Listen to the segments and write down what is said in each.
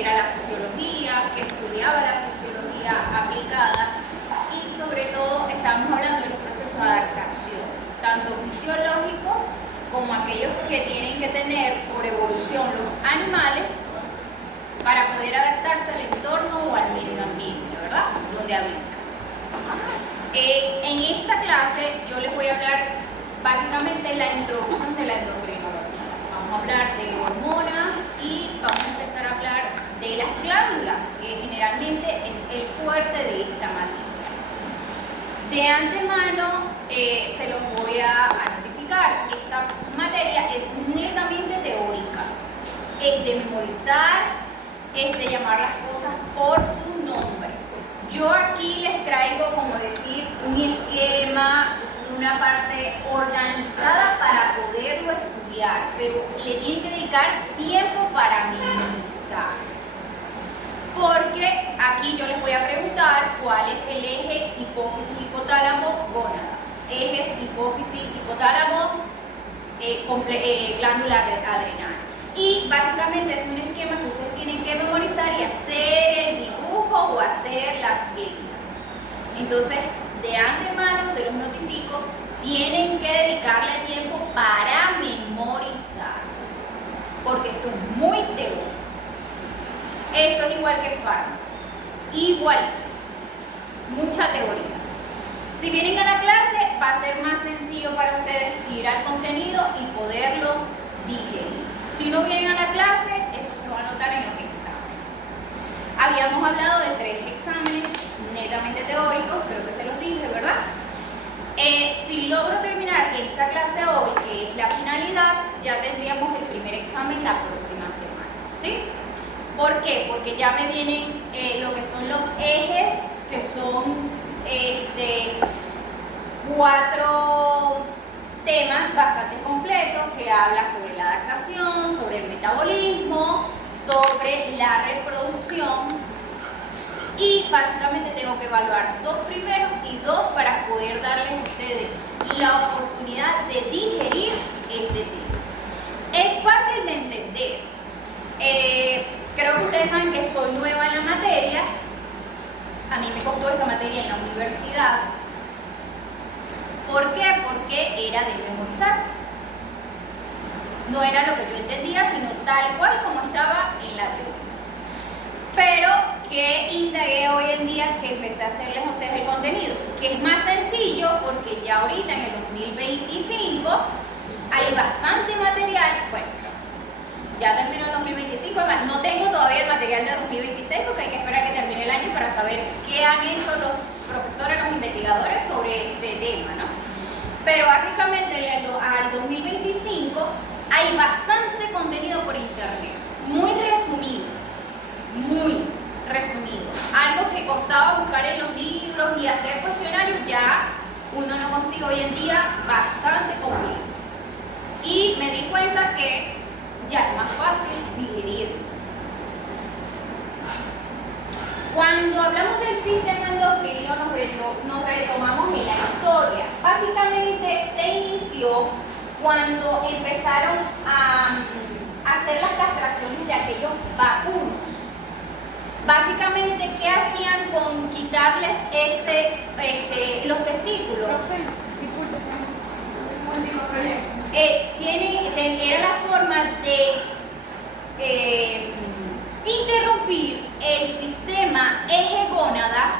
era la fisiología, que estudiaba la fisiología aplicada y sobre todo estábamos hablando de los procesos de adaptación, tanto fisiológicos como aquellos que tienen que tener por evolución los animales para poder adaptarse al entorno o al medio ambiente, ¿verdad? Donde habitan. En esta clase yo les voy a hablar básicamente de la introducción de la endocrinología. Vamos a hablar de hormonas y vamos a empezar a hablar de las glándulas, que generalmente es el fuerte de esta materia. De antemano se los voy a notificar. Esta materia es netamente teórica, es de memorizar, es de llamar las cosas por su nombre. Yo aquí les traigo, como decir, un esquema, una parte organizada para poderlo estudiar, pero le tienen que dedicar tiempo para memorizar. Porque aquí yo les voy a preguntar cuál es el eje hipófisis-hipotálamo-gónada. Ejes hipófisis-hipotálamo, glándula adrenal. Y básicamente es un esquema que ustedes tienen que memorizar y hacer el dibujo o hacer las flechas. Entonces, de antemano se los notifico, tienen que dedicarle tiempo para memorizar, porque esto es muy teórico. Esto es igual que fármaco, igual, mucha teoría. Si vienen a la clase, va a ser más sencillo para ustedes ir al contenido y poderlo digerir. Si no vienen a la clase, eso se va a notar en los exámenes. Habíamos hablado de 3 exámenes netamente teóricos, creo que se los dije, ¿verdad? Si logro terminar esta clase hoy, que es la finalidad, ya tendríamos el primer examen la próxima semana, ¿sí? ¿Por qué? Porque ya me vienen lo que son los ejes, que son 4 temas bastante completos que habla sobre la adaptación, sobre el metabolismo, sobre la reproducción y básicamente tengo que evaluar 2 primeros y 2 para poder darles a ustedes la oportunidad de digerir este tema. Es fácil de entender. Creo que ustedes saben que soy nueva en la materia. A mí me costó esta materia en la universidad. ¿Por qué? Porque era de memorizar. No era lo que yo entendía, sino tal cual como estaba en la teoría. Pero que indagué hoy en día, que empecé a hacerles a ustedes el contenido, que es más sencillo porque ya ahorita en el 2025 hay bastante material. Bueno, ya terminó el 2025, además no tengo todavía el material de 2026 porque hay que esperar que termine el año para saber qué han hecho los profesores, los investigadores sobre este tema, ¿no? Pero básicamente al 2025 hay bastante contenido por internet, muy resumido, algo que costaba buscar en los libros y hacer cuestionarios, ya uno lo consigue hoy en día bastante completo. Y me di cuenta que ya es más fácil digerirlo. Cuando hablamos del sistema endocrino nos retomamos en la historia. Básicamente se inició cuando empezaron a hacer las castraciones de aquellos vacunos. Básicamente, ¿qué hacían con quitarles los testículos? Era la forma de interrumpir el sistema eje-gónada,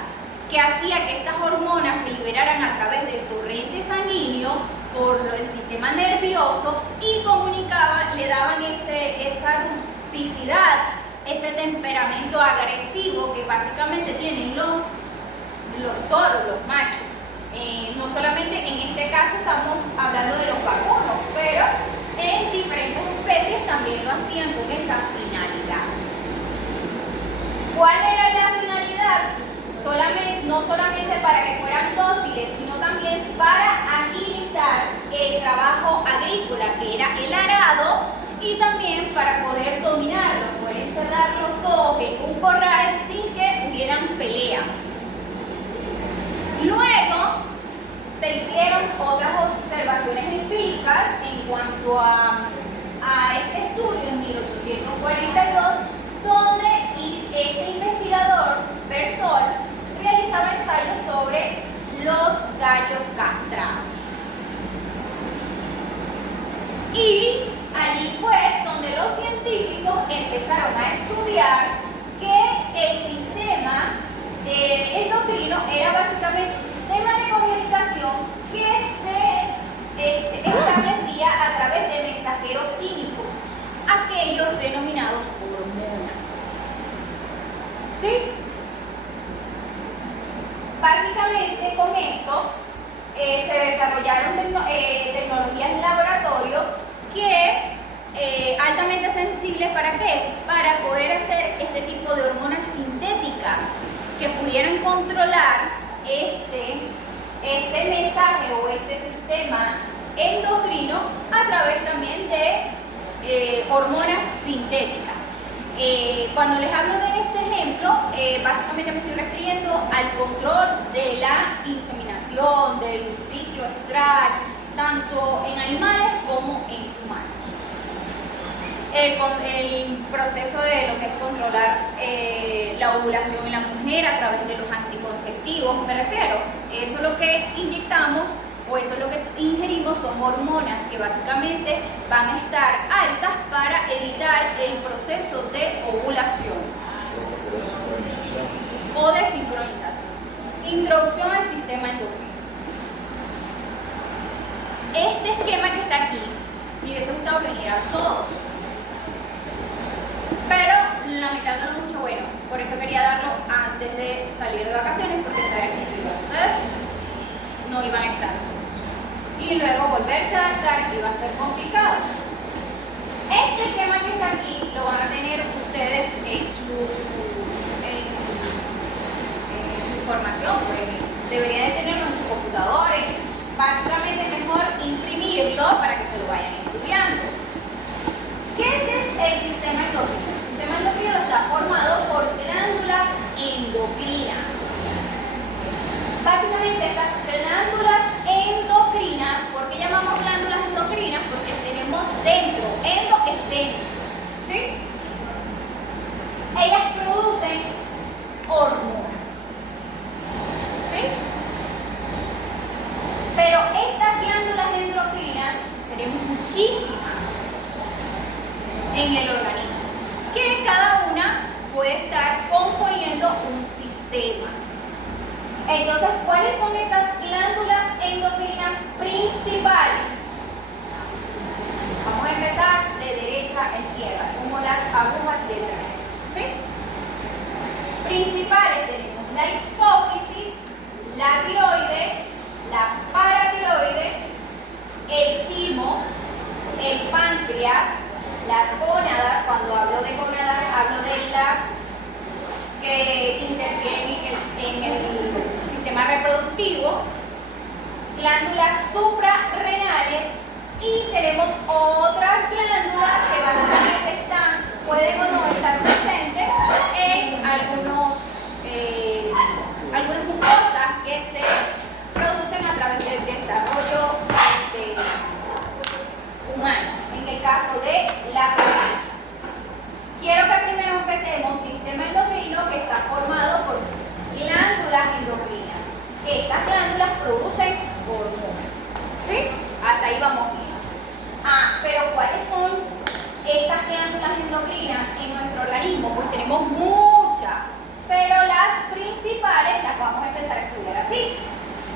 que hacía que estas hormonas se liberaran a través del torrente sanguíneo por el sistema nervioso y comunicaban, le daban esa rusticidad, ese temperamento agresivo que básicamente tienen los toros, los machos. No solamente en este caso estamos hablando de los vacunos, pero en diferentes especies también lo hacían con esa finalidad. ¿Cuál era la finalidad? No solamente para que fueran dóciles, sino también para agilizar el trabajo agrícola, que era el arado, y también para poder dominarlos, poder encerrarlos todos en un corral sin que hubieran peleas. Luego se hicieron otras observaciones empíricas en cuanto a este estudio en 1842, donde qué? Para poder hacer este tipo de hormonas sintéticas que pudieran controlar este mensaje o este sistema endocrino a través también de hormonas sintéticas. Cuando les hablo de este ejemplo, básicamente me estoy refiriendo al control de la inseminación, del ciclo estral, tanto en animales como en humanos. El proceso de lo que es controlar la ovulación en la mujer a través de los anticonceptivos, me refiero, eso es lo que inyectamos o eso es lo que ingerimos, son hormonas que básicamente van a estar altas para evitar el proceso de ovulación o de sincronización. Introducción al sistema endocrino. Este esquema que está aquí, me hubiese gustado que vinieran todos, pero lamentándolo mucho, bueno, por eso quería darlo antes de salir de vacaciones, porque sabía que esto iba a suceder, no iban a estar solos. Y luego volverse a adaptar iba a ser complicado. Este esquema que está aquí lo van a tener ustedes en su información, pues deberían de tenerlo en sus computadores. Básicamente es mejor imprimirlo para que se lo vayan estudiando. ¿Qué es el sistema endocrino? El sistema endocrino está formado por glándulas endocrinas. Básicamente estas glándulas endocrinas, ¿por qué llamamos glándulas endocrinas? Porque tenemos dentro, endo es dentro, ¿sí? Ellas producen hormonas, ¿sí? Pero estas glándulas endocrinas tenemos muchísimas en el organismo, que cada una puede estar componiendo un sistema. Entonces, ¿cuáles son esas glándulas endocrinas principales? Vamos a empezar de derecha a izquierda, como las agujas del reloj, ¿sí? Principales tenemos la hipófisis, la tiroide, la paratiroide, el timo, el páncreas, las gónadas. Cuando hablo de gónadas, hablo de las que interfieren en el sistema reproductivo, glándulas suprarrenales, y tenemos otras glándulas que básicamente pueden o no estar presentes en algunas mucosas que se producen a través del desarrollo humano, en el caso de la persona. Quiero que primero empecemos sistema endocrino, que está formado por glándulas endocrinas. Estas glándulas producen hormonas, ¿sí? Hasta ahí vamos bien. Pero ¿cuáles son estas glándulas endocrinas en nuestro organismo? Pues tenemos muchas, pero las principales las vamos a empezar a estudiar así: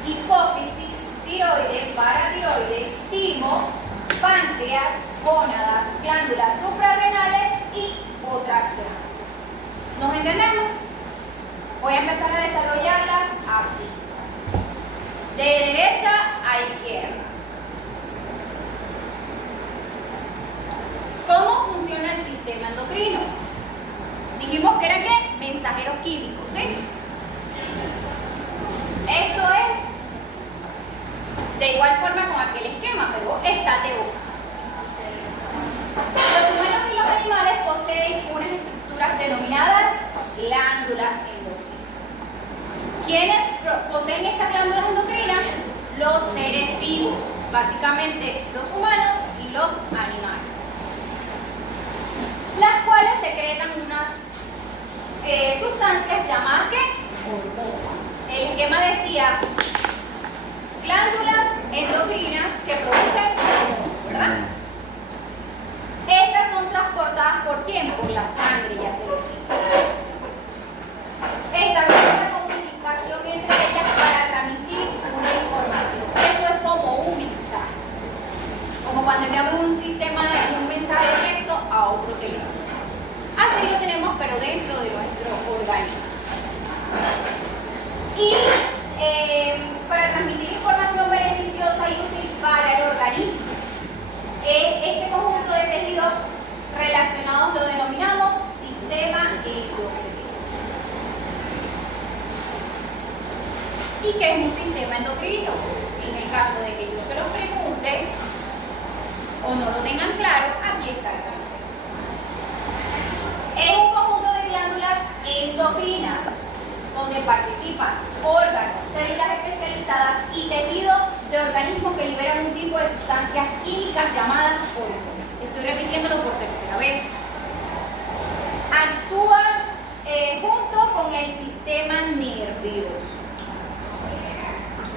hipófisis, tiroide, paratiroide, timo, páncreas, gónadas, glándulas suprarrenales y otras glándulas. ¿Nos entendemos? Voy a empezar a desarrollarlas así, de derecha a izquierda. ¿Cómo funciona el sistema endocrino? Dijimos que eran ¿qué? Mensajeros químicos, ¿sí? Esto es de igual forma con aquel esquema, pero esta teoría. Los humanos y los animales poseen unas estructuras denominadas glándulas endocrinas. ¿Quiénes poseen estas glándulas endocrinas? Los seres vivos, básicamente los humanos y los animales, las cuales secretan unas sustancias llamadas ¿qué? Hormonas. El esquema decía glándulas endocrinas que producen hormonas, ¿verdad? Estas son transportadas ¿por quién? Por la sangre, ya se lo dije. Establece una comunicación entre ellas para transmitir una información. Eso es como un mensaje. Como cuando enviamos un mensaje de texto a otro teléfono. Así lo tenemos, pero dentro de nuestro organismo. Y para transmitir información beneficiosa y útil para el organismo, este conjunto de tejidos relacionados lo denominamos sistema endocrino. ¿Y qué es un sistema endocrino? En el caso de que yo se lo pregunte o no lo tengan claro, aquí está el caso. Es un conjunto de glándulas endocrinas donde participan órganos, células especializadas y tejidos de organismos que liberan un tipo de sustancias químicas llamadas hormonas. Estoy repitiéndolo por tercera vez. Actúan junto con el sistema nervioso.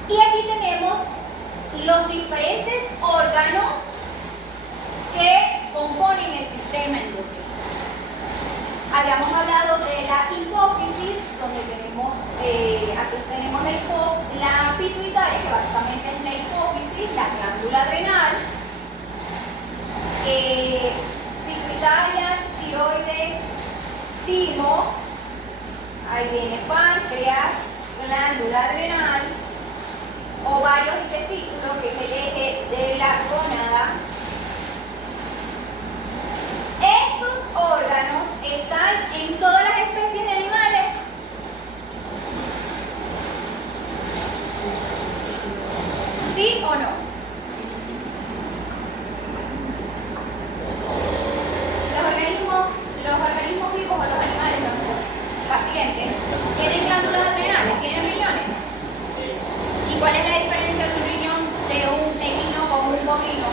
Y aquí tenemos los diferentes órganos que componen el sistema endocrino. Habíamos hablado de la hipófisis, donde tenemos, aquí tenemos la pituitaria, que básicamente es la hipófisis, la glándula adrenal, pituitaria, tiroides, timo, ahí viene páncreas, glándula adrenal, ovarios y testículos, que es el eje de la gónada. Estos órganos están en todas las especies de animales. ¿Sí o no? Los organismos vivos o los animales, los pacientes, ¿tienen glándulas adrenales? ¿Tienen riñones? ¿Y cuál es la diferencia de un riñón de un equino con un bovino?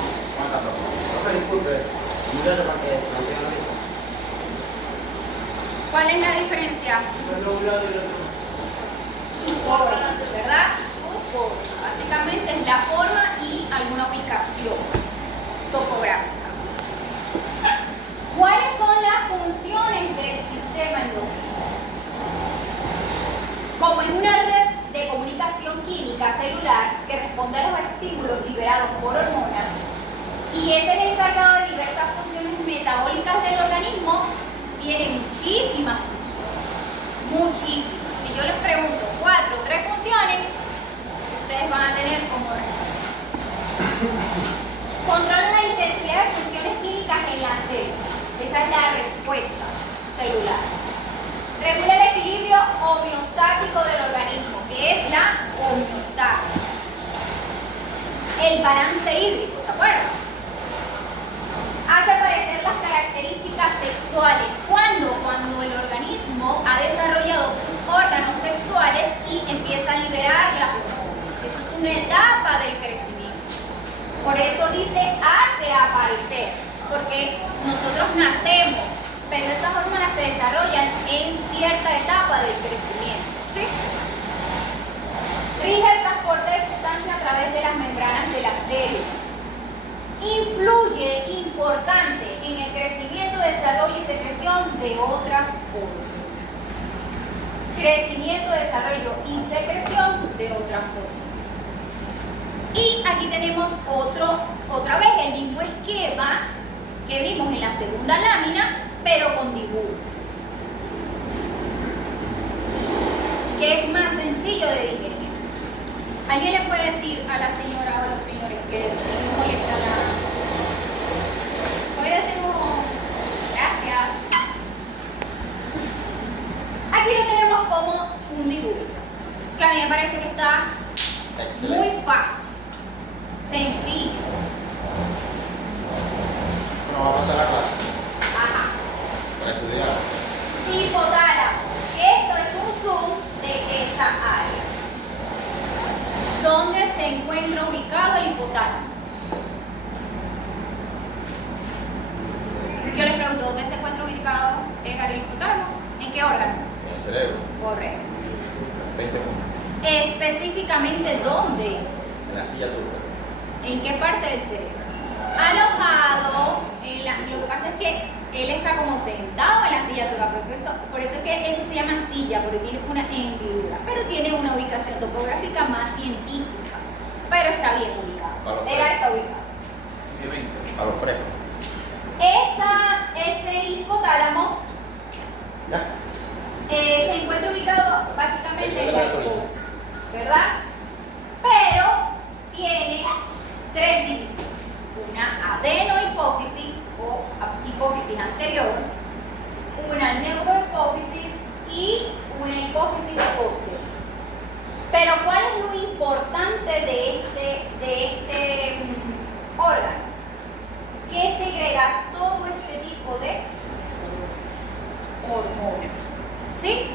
¿Cuál es la diferencia? Su forma, ¿verdad? Su forma. Básicamente es la forma y alguna ubicación topográfica. ¿Cuáles son las funciones del sistema endocrino? Como en una red de comunicación química celular que responde a los estímulos liberados por hormonas, y es el encargado de diversas funciones metabólicas del organismo, tiene muchísimas funciones. Muchísimas. Si yo les pregunto 4 o 3 funciones, ustedes van a tener como controla la intensidad de funciones químicas en la célula. Esa es la respuesta celular. Regula el equilibrio homeostático del organismo, que es la homeostasis. El balance hídrico, ¿se acuerdan? Hace aparecer las características sexuales. ¿Cuándo? Cuando el organismo ha desarrollado sus órganos sexuales y empieza a liberar las hormonas. Eso es una etapa del crecimiento. Por eso dice hace aparecer, porque nosotros nacemos, pero esas hormonas se desarrollan en cierta etapa del crecimiento, ¿sí? Rige el transporte de sustancias a través de las membranas de la célula. Influye importante en el crecimiento, desarrollo y secreción de otras hormonas. Crecimiento, desarrollo y secreción de otras hormonas. Y aquí tenemos otra vez el mismo esquema que vimos en la segunda lámina, pero con dibujo, que es más sencillo de digerir. ¿Alguien le puede decir a la señora o a los señores que no molesta nada? ¿Puede hacerlo? Gracias. Aquí lo tenemos como un dibujo, que a mí me parece que está muy fácil, sencillo. Bueno, vamos a la clase. Ajá. Para estudiar. Hipotálamo. Esto es un zoom de esta área. ¿Dónde se encuentra ubicado el hipotálamo? Yo les pregunto, ¿dónde se encuentra ubicado el hipotálamo? ¿En qué órgano? En el cerebro. Correcto. 20 puntos. Específicamente, ¿dónde? En la silla turca. ¿En qué parte del cerebro? Alojado en la... Lo que pasa es que él está como sentado en la silla turca, por eso es que eso se llama silla, porque tiene una hendidura, pero tiene una ubicación topográfica más científica, pero está bien ubicado. Está ubicado. A los frescos. Ese hipotálamo se encuentra ubicado básicamente en la hipófisis, ¿verdad? Pero tiene 3 divisiones. Una adenohipófisis o hipófisis anterior, una neurohipófisis y una hipófisis posterior. Pero ¿cuál es lo importante de este órgano? Que segrega todo este tipo de hormonas, ¿sí?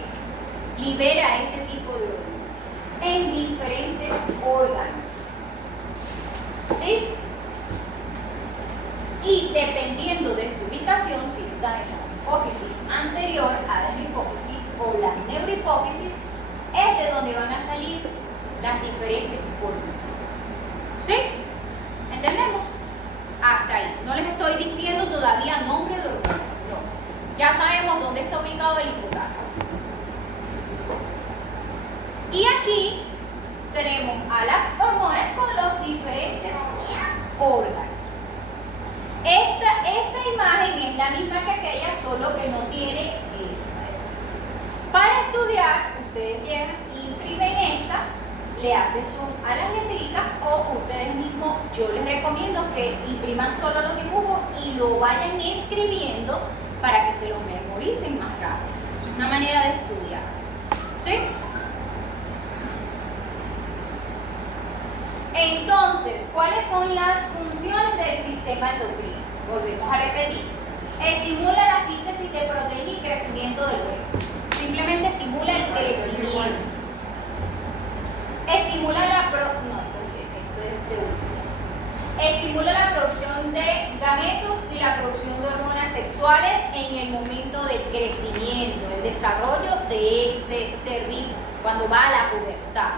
Libera este tipo de hormonas en diferentes órganos, ¿sí? Y dependiendo de su ubicación, si está en la hipófisis anterior a la hipófisis o la neurohipófisis, es de donde van a salir las diferentes hormonas, ¿sí? ¿Entendemos? Hasta ahí. No les estoy diciendo todavía nombre de hormonas, no. Ya sabemos dónde está ubicado el hipotálamo. Y aquí tenemos a las hormonas con los diferentes órganos. Esta imagen es la misma que aquella, solo que no tiene esta definición. Para estudiar, ustedes llegan, imprimen esta, le hacen zoom a las letritas, o ustedes mismos, yo les recomiendo que impriman solo los dibujos y lo vayan escribiendo para que se lo memoricen más rápido. Es una manera de estudiar, ¿sí? Entonces, ¿cuáles son las funciones del sistema endocrino? Volvemos a repetir. Estimula la síntesis de proteína y crecimiento del hueso. Simplemente estimula el crecimiento. Estimula estimula la producción de gametos y la producción de hormonas sexuales en el momento del crecimiento, el desarrollo de este ser vivo, cuando va a la pubertad.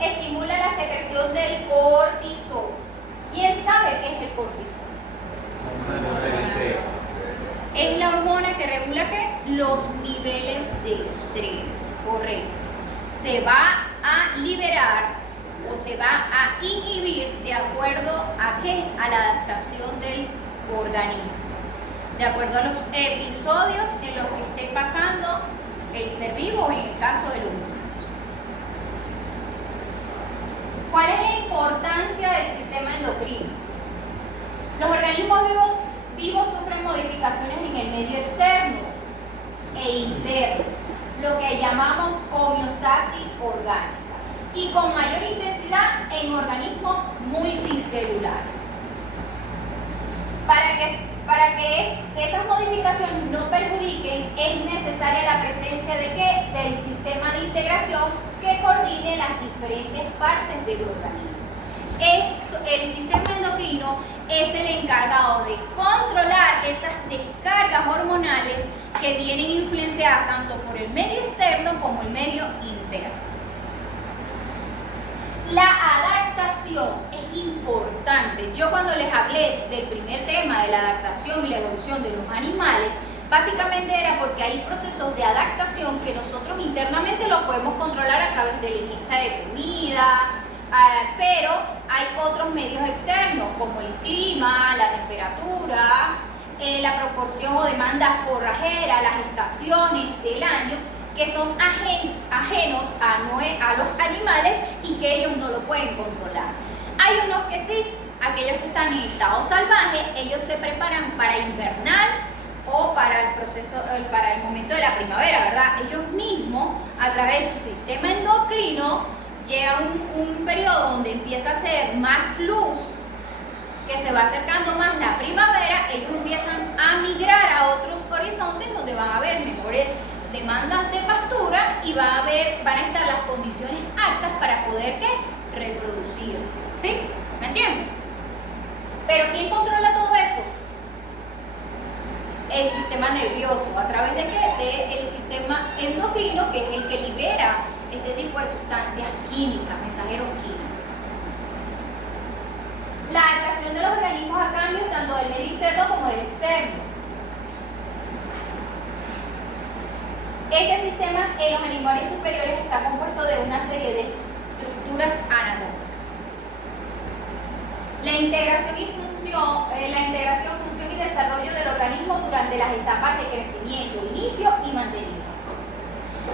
Estimula la secreción del cortisol. ¿Quién sabe qué es el cortisol? Es la hormona que regula ¿qué? Los niveles de estrés, correcto. Se va a liberar o se va a inhibir de acuerdo a ¿qué? A la adaptación del organismo, de acuerdo a los episodios en los que esté pasando el ser vivo o en el caso del humano. ¿Cuál es la importancia del sistema endocrino? Los organismos vivos sufren modificaciones en el medio externo e interno, lo que llamamos homeostasis orgánica, y con mayor intensidad en organismos multicelulares. Para que esas modificaciones no perjudiquen, es necesaria la presencia de ¿qué? Del sistema de integración que coordine las diferentes partes del organismo. El sistema endocrino es el encargado de controlar esas descargas hormonales que vienen influenciadas tanto por el medio externo como el medio interno. La adaptación es importante. Yo cuando les hablé del primer tema de la adaptación y la evolución de los animales, básicamente era porque hay procesos de adaptación que nosotros internamente los podemos controlar a través de la ingesta de comida, pero hay otros medios externos como el clima, la temperatura, la proporción o demanda forrajera, las estaciones del año, que son ajenos a los animales y que ellos no lo pueden controlar. Hay unos que sí, aquellos que están en estado salvaje, ellos se preparan para invernar o para el momento de la primavera, ¿verdad? Ellos mismos, a través de su sistema endocrino, llega un periodo donde empieza a hacer más luz, que se va acercando más la primavera, ellos empiezan a migrar a otros horizontes donde van a haber mejores demandas de pastura y van a estar las condiciones aptas para poder reproducirse, ¿sí? ¿Me entienden? Pero ¿quién controla todo eso? El sistema nervioso, ¿a través de qué? Del sistema endocrino, que es el que libera este tipo de sustancias químicas, mensajeros químicos. La adaptación de los organismos a cambios tanto del medio interno como del externo. Este sistema en los animales superiores está compuesto de una serie de estructuras anatómicas. La integración, función y desarrollo del organismo durante las etapas de crecimiento, inicio y mantenimiento.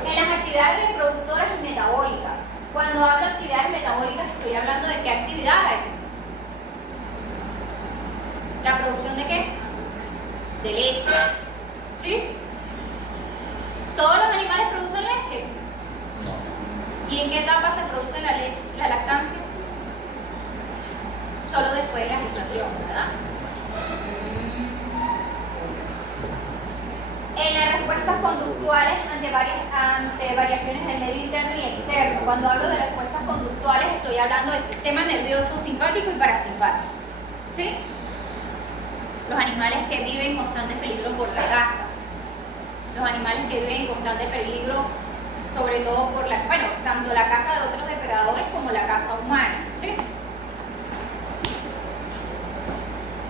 En las actividades reproductoras y metabólicas. Cuando hablo de actividades metabólicas, estoy hablando de qué actividades. ¿La producción de qué? De leche. ¿Sí? ¿Todos los animales producen leche? No. ¿Y en qué etapa se produce la leche, la lactancia? Solo después de la gestación, ¿verdad? En las respuestas conductuales ante variaciones del medio interno y externo. Cuando hablo de respuestas conductuales estoy hablando del sistema nervioso simpático y parasimpático. ¿Sí? Los animales que viven en constante peligro por la caza. Los animales que viven en constante peligro, sobre todo por tanto la caza de otros depredadores como la caza humana. ¿Sí?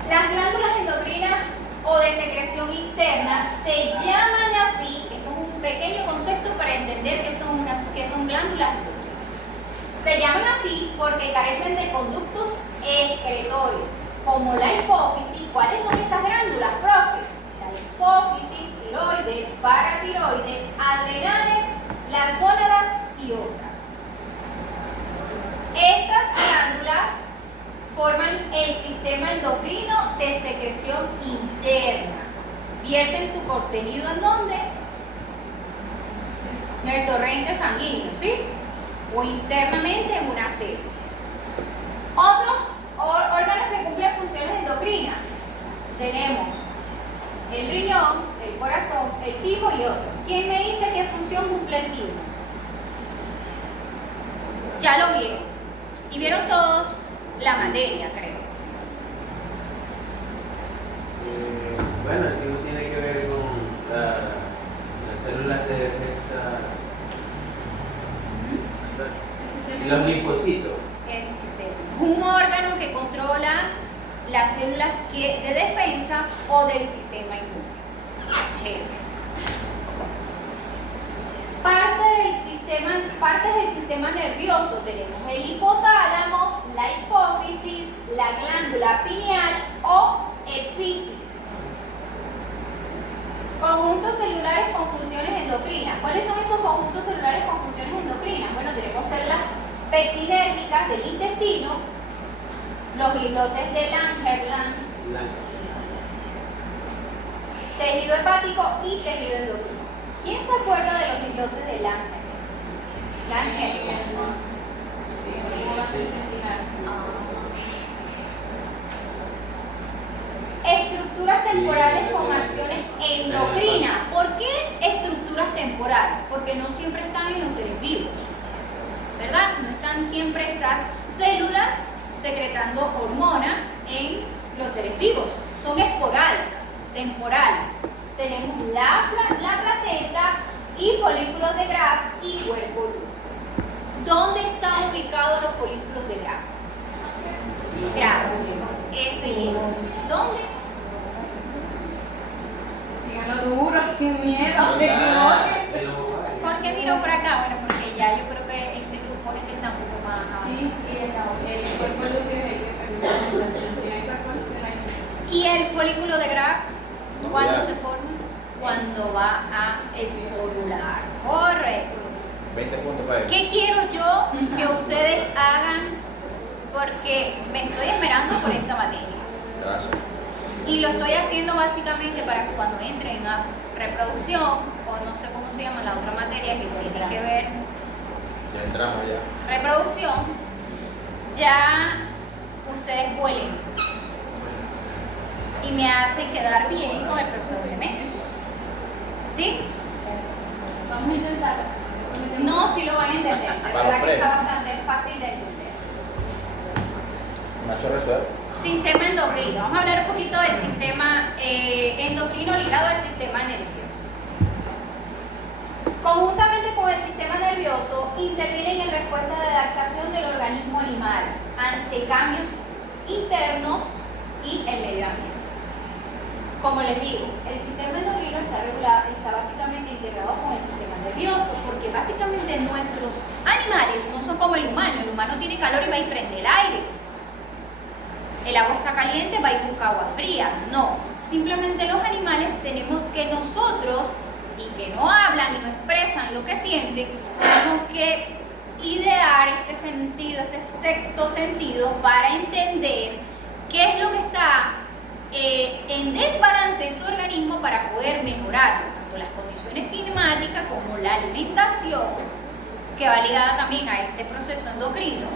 Las glándulas endocrinas o de secreción interna se llaman así, esto es un pequeño concepto para entender que son glándulas endocrinas. Se llaman así porque carecen de conductos excretorios, como la hipófisis. ¿Cuáles son esas glándulas, profe? La hipófisis, tiroides, paratiroides, adrenales, las gónadas y otras. Estas glándulas forman el sistema endocrino de secreción interna. Vierten su contenido ¿en dónde? En el torrente sanguíneo, ¿sí? O internamente en una célula. Otros órganos que cumplen funciones endocrinas. Tenemos el riñón, el corazón, el timo y otros. ¿Quién me dice qué función cumple el timo? Ya lo vieron. Y vieron todos la materia, creo. Bueno, el timo tiene que ver con las células de defensa y los linfocitos. El sistema. Un órgano que controla las células de defensa o del sistema inmune. Chévere. Partes del sistema nervioso tenemos el hipotálamo, la hipófisis, la glándula pineal o epífisis. Conjuntos celulares con funciones endocrinas. ¿Cuáles son esos conjuntos celulares con funciones endocrinas? Bueno, tenemos células peptidérmicas del intestino, los islotes de Langerhans, tejido hepático y tejido endocrino. ¿Quién se acuerda de los islotes de Langerhans? Estructuras temporales con acciones endocrinas. ¿Por qué estructuras temporales? Porque no siempre están en los seres vivos, ¿verdad? No están siempre estas células secretando hormona en los seres vivos. Son esporádicas, temporales. Tenemos la placenta y folículos de Graf y cuerpo lúteo. ¿Dónde están ubicados los folículos de Graf? Graf, F y S. ¿Dónde? Díganlo duro, sin miedo. ¿Por qué miro por acá? Bueno, porque ya yo creo que este grupo es el que está un poco más avanzado. Sí, el cuerpo lúteo es el que permite la ondulación. Si no hay cuerpo lúteo, no hay ondulación. ¿Y el folículo de Graf? ¿Cuándo se forma? Cuando va a esporular. Correcto. 20 puntos para él. ¿Qué quiero yo que ustedes hagan? Porque me estoy esperando por esta materia. Gracias. Y lo estoy haciendo básicamente para que cuando entren a reproducción, o no sé cómo se llama la otra materia que tiene que ver, Ya entramos ya. reproducción, ya ustedes vuelen y me hacen quedar bien con el profesor de mes. ¿Sí? Vamos a intentarlo. No, sí lo van a entender. De Para verdad que Fred. está bastante fácil de entender. Nacho resuelve. Sistema endocrino. Vamos a hablar un poquito del sistema endocrino ligado al sistema nervioso. Conjuntamente con el sistema nervioso, intervienen en respuesta de adaptación del organismo animal ante cambios internos y el medio ambiente. Como les digo, el sistema endocrino está básicamente integrado con el sistema nervioso, porque básicamente nuestros animales no son como el humano. El humano tiene calor y va y prende el aire. El agua está caliente, va y busca agua fría. No, simplemente los animales tenemos que nosotros, y que no hablan y no expresan lo que sienten, tenemos que idear este sentido, este sexto sentido, para entender qué es lo que está en desbalance en su organismo para poder mejorar tanto las condiciones climáticas como la alimentación, que va ligada también a este proceso endocrino,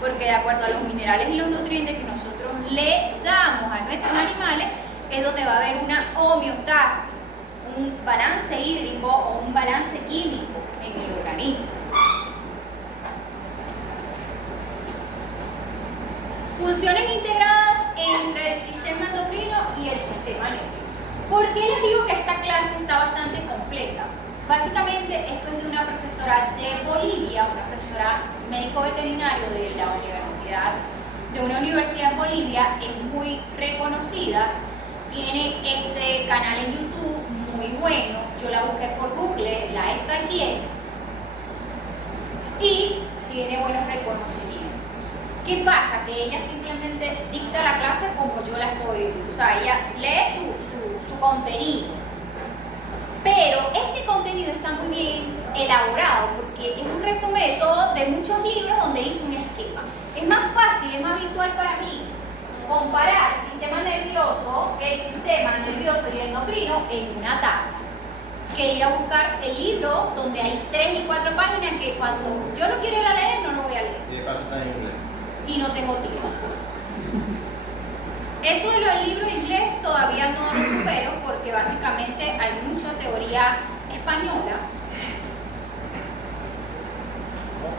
porque de acuerdo a los minerales y los nutrientes que nosotros le damos a nuestros animales, es donde va a haber una homeostasis, un balance hídrico o un balance químico en el organismo. Funciones integradas entre el sistema endocrino y el sistema nervioso. ¿Por qué les digo que esta clase está bastante completa? Básicamente esto es de una profesora de Bolivia, una profesora médico veterinario de una universidad en Bolivia, es muy reconocida, tiene este canal en YouTube muy bueno, yo la busqué por Google, la stalkeé y tiene buenos reconocimientos. ¿Qué pasa? Que ella simplemente dicta la clase como yo la estoy, o sea, ella lee su contenido. Pero este contenido está muy bien elaborado porque es un resumen de muchos libros donde hizo un esquema. Es más fácil, es más visual para mí comparar el sistema nervioso y endocrino en una tabla que ir a buscar el libro donde hay 3 y 4 páginas que cuando yo lo quiero ir a leer no lo voy a leer. Y de paso está en inglés. Y no tengo tiempo. Eso de lo del libro de inglés todavía no lo supero porque básicamente hay mucha teoría española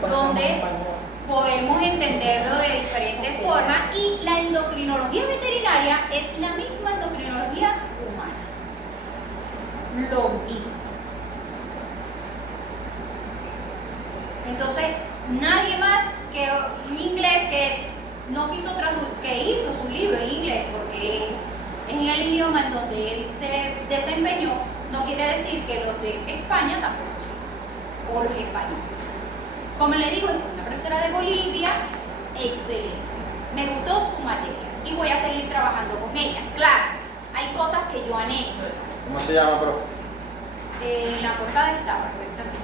donde podemos entenderlo de diferentes formas y la endocrinología veterinaria es la misma endocrinología humana. Lo mismo. Entonces, nadie más que un inglés que no quiso traducir, que hizo su libro en inglés porque es en el idioma en donde él se desempeñó, no quiere decir que los de España tampoco, o los españoles. Como le digo, es una profesora de Bolivia, excelente. Me gustó su materia y voy a seguir trabajando con ella. Claro, hay cosas que yo anexo. ¿Cómo se llama, profe? En la portada está perfecta, sí.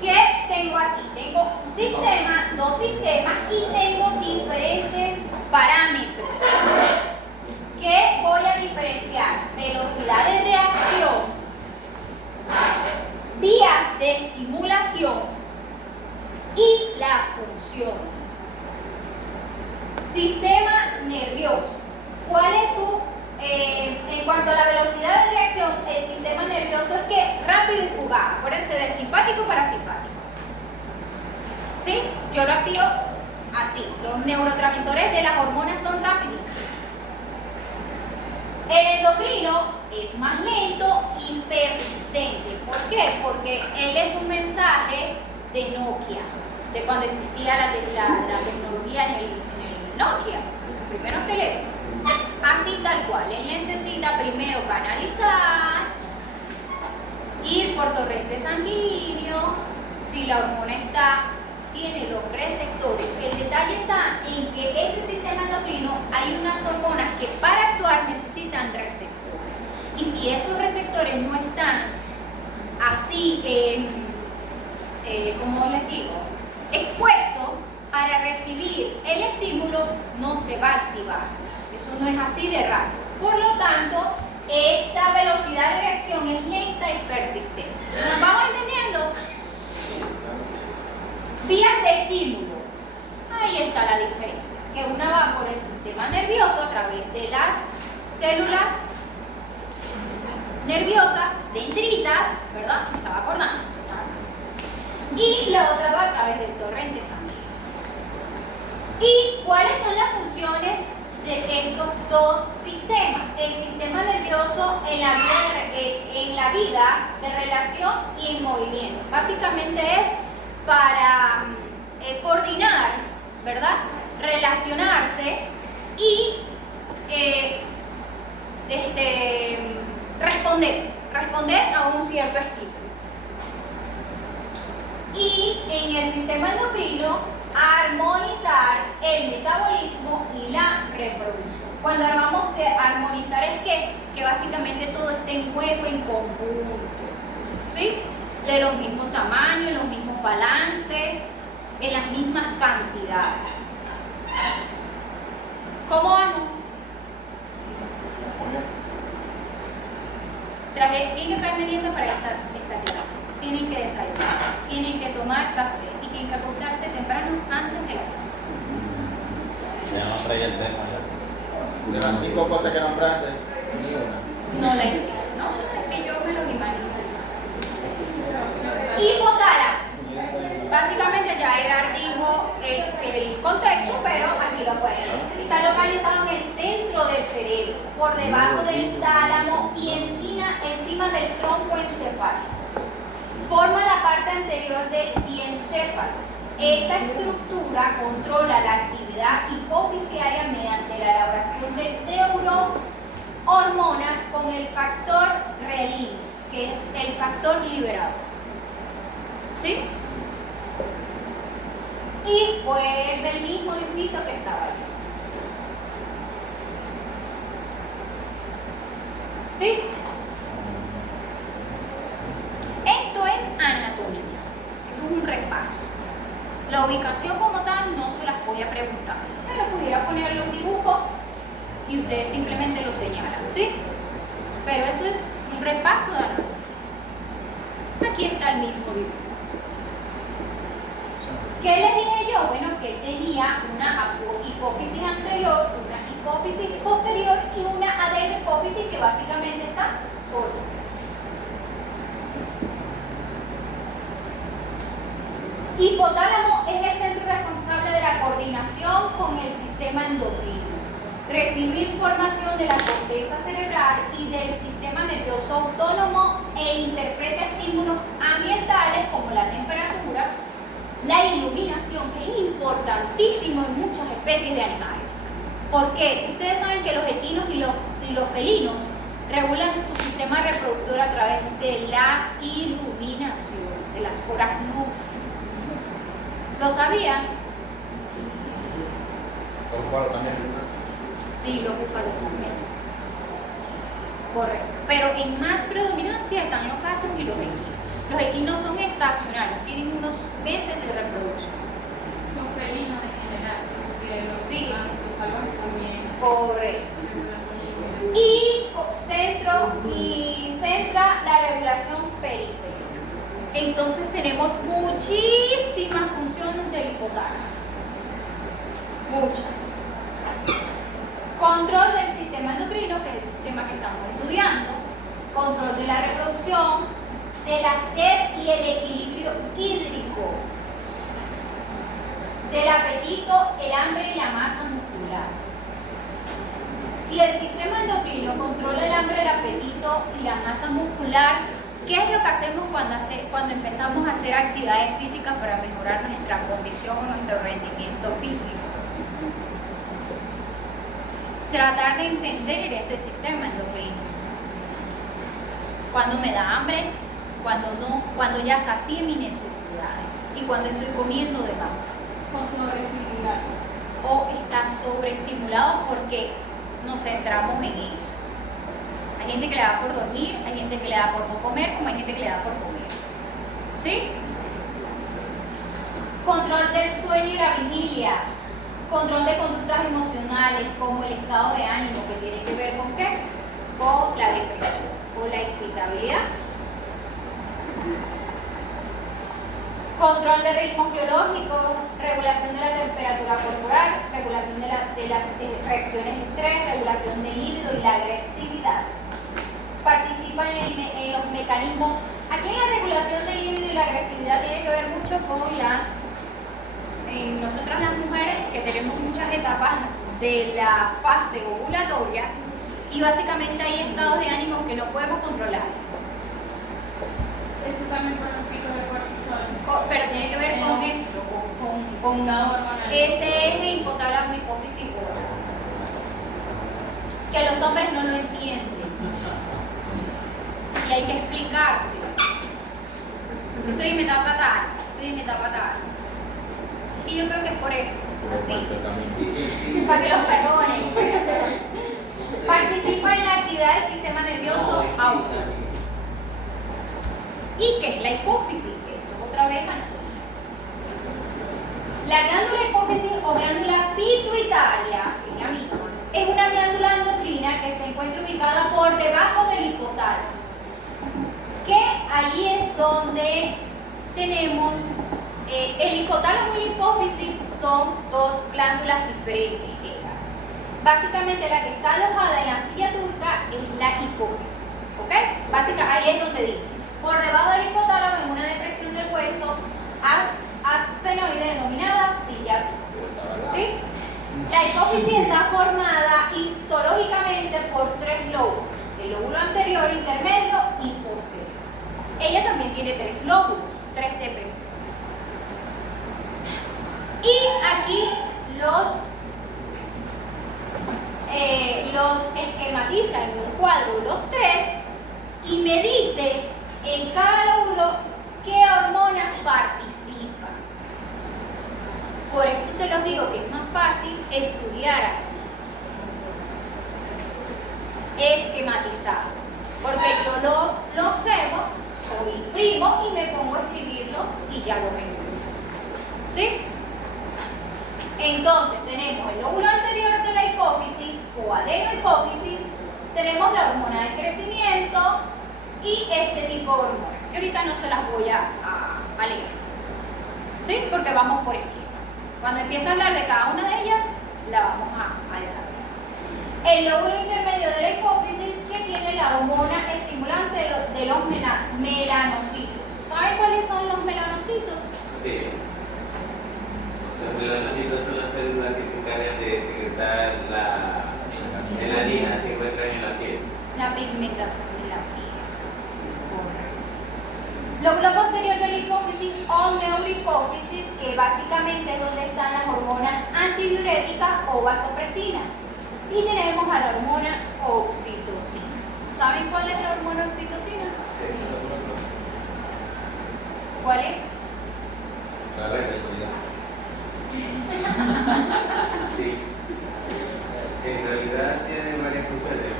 ¿Qué tengo aquí? Tengo un sistema, 2 sistemas y tengo diferentes parámetros que voy a diferenciar: velocidad de reacción, vías de estimulación y la función. Sistema nervioso. ¿Cuál es su en cuanto a la velocidad de reacción? El sistema nervioso es que rápido y fugaz. Acuérdense del simpático y parasimpático. ¿Sí? Yo lo activo así. Los neurotransmisores de las hormonas son rápidos. El endocrino es más lento y persistente. ¿Por qué? Porque él es un mensaje de Nokia, de cuando existía la tecnología en el Nokia, los primeros teléfonos. Así tal cual, él necesita primero canalizar, ir por torrente sanguíneo, si la hormona tiene los receptores. El detalle está en que este sistema endocrino hay unas hormonas que para actuar necesitan receptores. Y si esos receptores no están así, como les digo, expuestos para recibir el estímulo, no se va a activar. Eso no es así de rápido. Por lo tanto, esta velocidad de reacción es lenta y persistente. ¿Nos vamos entendiendo? Vías de estímulo. Ahí está la diferencia. Que una va por el sistema nervioso a través de las células nerviosas, dendritas, ¿verdad? Me estaba acordando. Y la otra va a través del torrente sanguíneo. ¿Y cuáles son las funciones de estos 2 sistemas? El sistema nervioso en la vida de relación y en movimiento. Básicamente es para coordinar, ¿verdad? Relacionarse y responder a un cierto estímulo. Y en el sistema endocrino, armonizar el metabolismo y la reproducción. Cuando hablamos de armonizar es que básicamente todo esté en juego, en conjunto, ¿sí? De los mismos tamaños, en los mismos balances, en las mismas cantidades. ¿Cómo vamos? Tienen que traer merienda para esta clase. Tienen que desayunar, tienen que tomar café y tienen que acostarse temprano antes de la clase. Ya no traía el tema ya. De las 5 cosas que nombraste, ni una. No la hicieron, no, es que yo me lo imagino. Hipotálamo. Básicamente ya Edgar dijo el contexto, pero aquí lo pueden leer. Está localizado en el centro del cerebro, por debajo del tálamo y encima del tronco encefálico. Forma la parte anterior del diencéfalo. Esta estructura controla la actividad hipofisiaria mediante la elaboración de neurohormonas con el factor Reelin, que es el factor liberador. ¿Sí? Y pues del mismo dibujito que estaba ahí. ¿Sí? Esto es anatomía. Esto es un repaso. La ubicación como tal no se las voy a preguntar. Pero pudiera ponerle un dibujo y ustedes simplemente lo señalan, ¿sí? Pero eso es un repaso de anatomía. Aquí está el mismo dibujo. ¿Qué les dije yo? Bueno, que tenía una hipófisis anterior, una hipófisis posterior y una adenohipófisis que básicamente está por. Hipotálamo es el centro responsable de la coordinación con el sistema endocrino. Recibe información de la corteza cerebral y del sistema nervioso autónomo e interpreta estímulos ambientales como la temperatura, la iluminación, que es importantísimo en muchas especies de animales. Porque ustedes saben que los equinos y los felinos regulan su sistema reproductor a través de la iluminación, de las horas luz. ¿Lo sabían? Los búfalos también. Sí, los búfalos también. Correcto. Pero en más predominancia están los gatos y los equinos. Los equinos son estacionarios, tienen unos meses de reproducción. Los felinos en general, porque los Sí. los salvajes también. Correcto. Y centra la regulación periférica. Entonces tenemos muchísimas funciones del hipotálamo. Muchas. Control del sistema endocrino, que es el sistema que estamos estudiando. Control de la reproducción, de la sed y el equilibrio hídrico. Del apetito, el hambre y la masa muscular. Si el sistema endocrino controla el hambre, el apetito y la masa muscular, ¿qué es lo que hacemos cuando empezamos a hacer actividades físicas para mejorar nuestra condición o nuestro rendimiento físico? Tratar de entender ese sistema endocrino. Cuando me da hambre, cuando no, cuando ya sacié mis necesidades y cuando estoy comiendo de más. O sobreestimular. O está sobreestimulado porque nos centramos en eso. Hay gente que le da por dormir, hay gente que le da por no comer, como hay gente que le da por comer. ¿Sí? Control del sueño y la vigilia. Control de conductas emocionales, como el estado de ánimo, que tiene que ver con ¿qué? Con la depresión, con la excitabilidad. Control de ritmos biológicos, regulación de la temperatura corporal, regulación de las reacciones de estrés, regulación del líbido y la agresividad. Participa en los mecanismos. Aquí en la regulación del líbido y la agresividad tiene que ver mucho con nosotras las mujeres, que tenemos muchas etapas de la fase ovulatoria y básicamente hay estados de ánimo que no podemos controlar. Eso también por los picos de cortisol. Pero tiene que ver con esto, con la hormona. ese eje hipotálamo hipófisis gorda, que los hombres no lo entienden y hay que explicarse. Estoy en mi etapa tal. Y yo creo que es por esto, así, para que los perdonen. Participa en la actividad del sistema nervioso autónomo. ¿Y qué es la hipófisis? Esto otra vez anatomía. La glándula hipófisis o glándula pituitaria, es la misma, encuentra ubicada por debajo del hipotálamo, que ahí es donde tenemos el hipotálamo y la hipófisis son dos glándulas diferentes. Básicamente la que está alojada en la silla turca es la hipófisis, ¿ok? Básicamente ahí es donde dice, por debajo del hipotálamo en una depresión del hueso asfenoide denominada silla turca, ¿sí? La hipófisis está formada histológicamente por tres lóbulos, el lóbulo anterior, intermedio y posterior. Ella también tiene tres lóbulos, tres depresiones. Y aquí los esquematiza en un cuadro los tres y me dice en cada lóbulo qué hormonas participan. Por eso se los digo que es más fácil estudiar así, esquematizado, porque yo lo observo, lo imprimo y me pongo a escribirlo y ya lo memorizo, ¿sí? Entonces tenemos el lóbulo anterior de la hipófisis o adenohipófisis, tenemos la hormona del crecimiento y este tipo de hormonas, que ahorita no se las voy a leer, ¿sí? Porque vamos por esquema. Cuando empiece a hablar de cada una de ellas, la vamos a desarrollar. El lóbulo intermedio de la hipófisis, que tiene la hormona estimulante de los melanocitos. ¿Saben cuáles son los melanocitos? Sí. Los melanocitos son las células que se encargan de secretar la melanina, se encuentran en la piel. La pigmentación de la piel. Lóbulo posterior de la hipófisis o neurohipófisis, que básicamente es donde están las hormonas antidiuréticas o vasopresina. Y tenemos a la hormona oxitocina. ¿Saben cuál es la hormona oxitocina? Sí. ¿Cuál es? La felicidad. Sí. En realidad tiene varias funciones.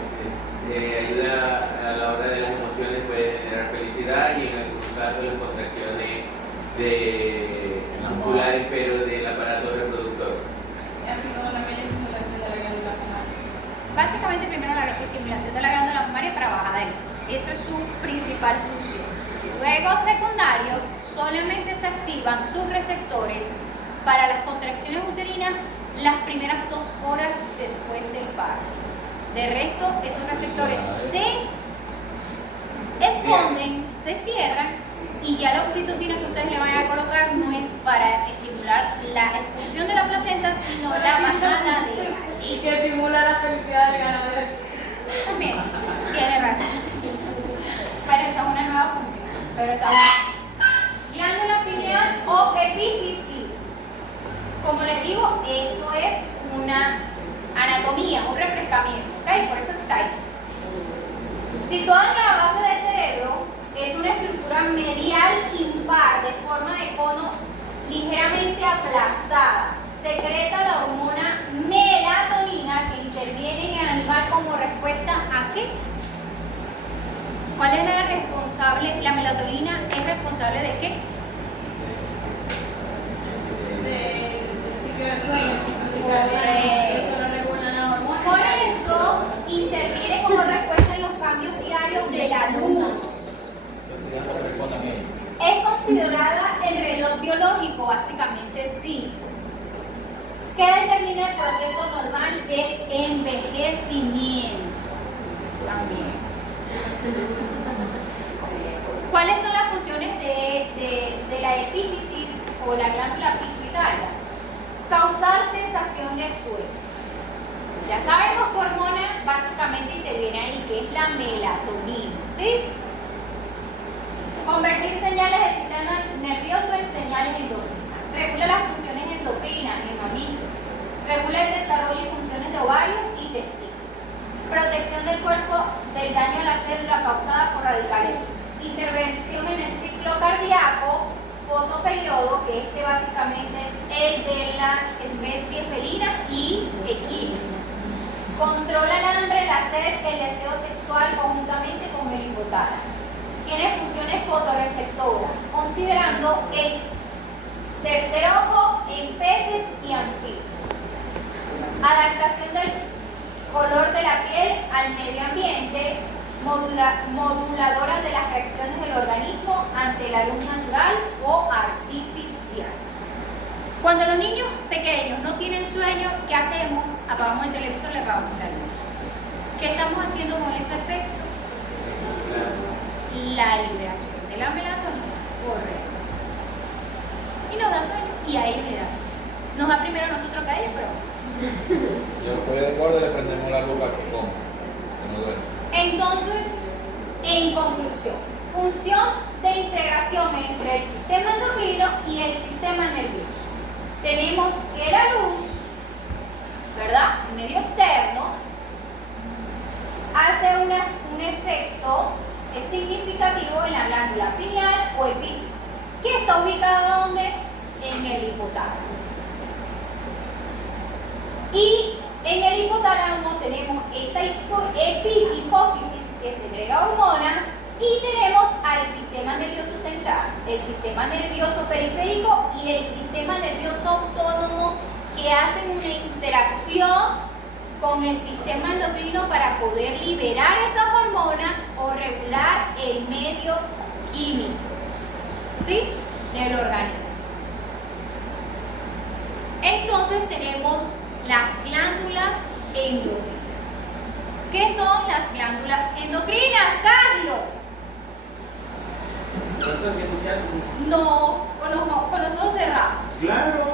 Ayuda a la hora de las emociones, puede generar felicidad y en algunos casos las contracciones musculares, pero del aparato reproductor. Así como también la estimulación de la glándula mamaria. Básicamente primero la estimulación de la glándula mamaria para bajada de leche. Eso es su principal función. Luego secundario, solamente se activan sus receptores para las contracciones uterinas las primeras 2 horas después del parto. De resto, esos receptores se esconden, se cierran y ya la oxitocina que ustedes le van a colocar no es para estimular la expulsión de la placenta, sino la bajada de la Y leche. que estimula la felicidad del ganadero. También, tiene razón. Pero esa es una nueva función. Pero está bueno. Glándula pineal o epífisis. Como les digo, esto es una anatomía, un refrescamiento, ¿ok? Por eso está ahí. Situada en la base del cerebro, es una estructura medial impar de forma de cono ligeramente aplastada. Secreta la hormona melatonina que interviene en el animal como respuesta ¿a qué? ¿Cuál es la responsable? La melatonina es responsable ¿de qué? Del ciclo del sueño. Eso lo regulan las hormonas. Por eso interviene como respuesta en los cambios diarios de la luz. Es considerada el reloj biológico, básicamente sí, que determina el proceso normal de envejecimiento. También. ¿Cuáles son las funciones de la epífisis o la glándula pituitaria? Causar sensación de sueño. Ya sabemos que hormona básicamente interviene ahí, que es la melatonina, ¿sí? Convertir señales del sistema nervioso en señales endógenas. Regula las funciones endocrinas en mamíferos. Regula el desarrollo y funciones de ovarios y testículos. Protección del cuerpo del daño a la célula causada por radicales. Intervención en el ciclo cardíaco, fotoperiodo, que este básicamente es el de las especies felinas y equinas. Controla el hambre, la sed, el deseo sexual conjuntamente con el hipotálamo. Tiene funciones fotorreceptoras, considerando el tercer ojo en peces y anfibios. Adaptación del color de la piel al medio ambiente, moduladoras de las reacciones del organismo ante la luz natural o artificial. Cuando los niños pequeños no tienen sueño, ¿qué hacemos? Apagamos el televisor, le apagamos la luz. ¿Qué estamos haciendo con ese efecto? La liberación de la melatonina. Correcto. Y nos da sueño, y a ellos les da sueño. Nos da primero a nosotros que a ellos, pero... Yo estoy de acuerdo, le prendemos la luz para que coma, que no duerma. Entonces, en conclusión, función de integración entre el sistema endocrino y el sistema nervioso. Tenemos que la luz, ¿verdad? El medio externo, hace un efecto significativo en la glándula pineal o epífisis, que está ubicada ¿dónde? En el hipotálamo. Y en el hipotálamo tenemos esta hipófisis que segrega hormonas y tenemos al sistema nervioso central, el sistema nervioso periférico y el sistema nervioso autónomo que hacen una interacción con el sistema endocrino para poder liberar esas hormonas o regular el medio químico, ¿sí?, del organismo. Entonces tenemos las glándulas endocrinas. ¿Qué son las glándulas endocrinas, Carlos? No, con los ojos cerrados. Claro.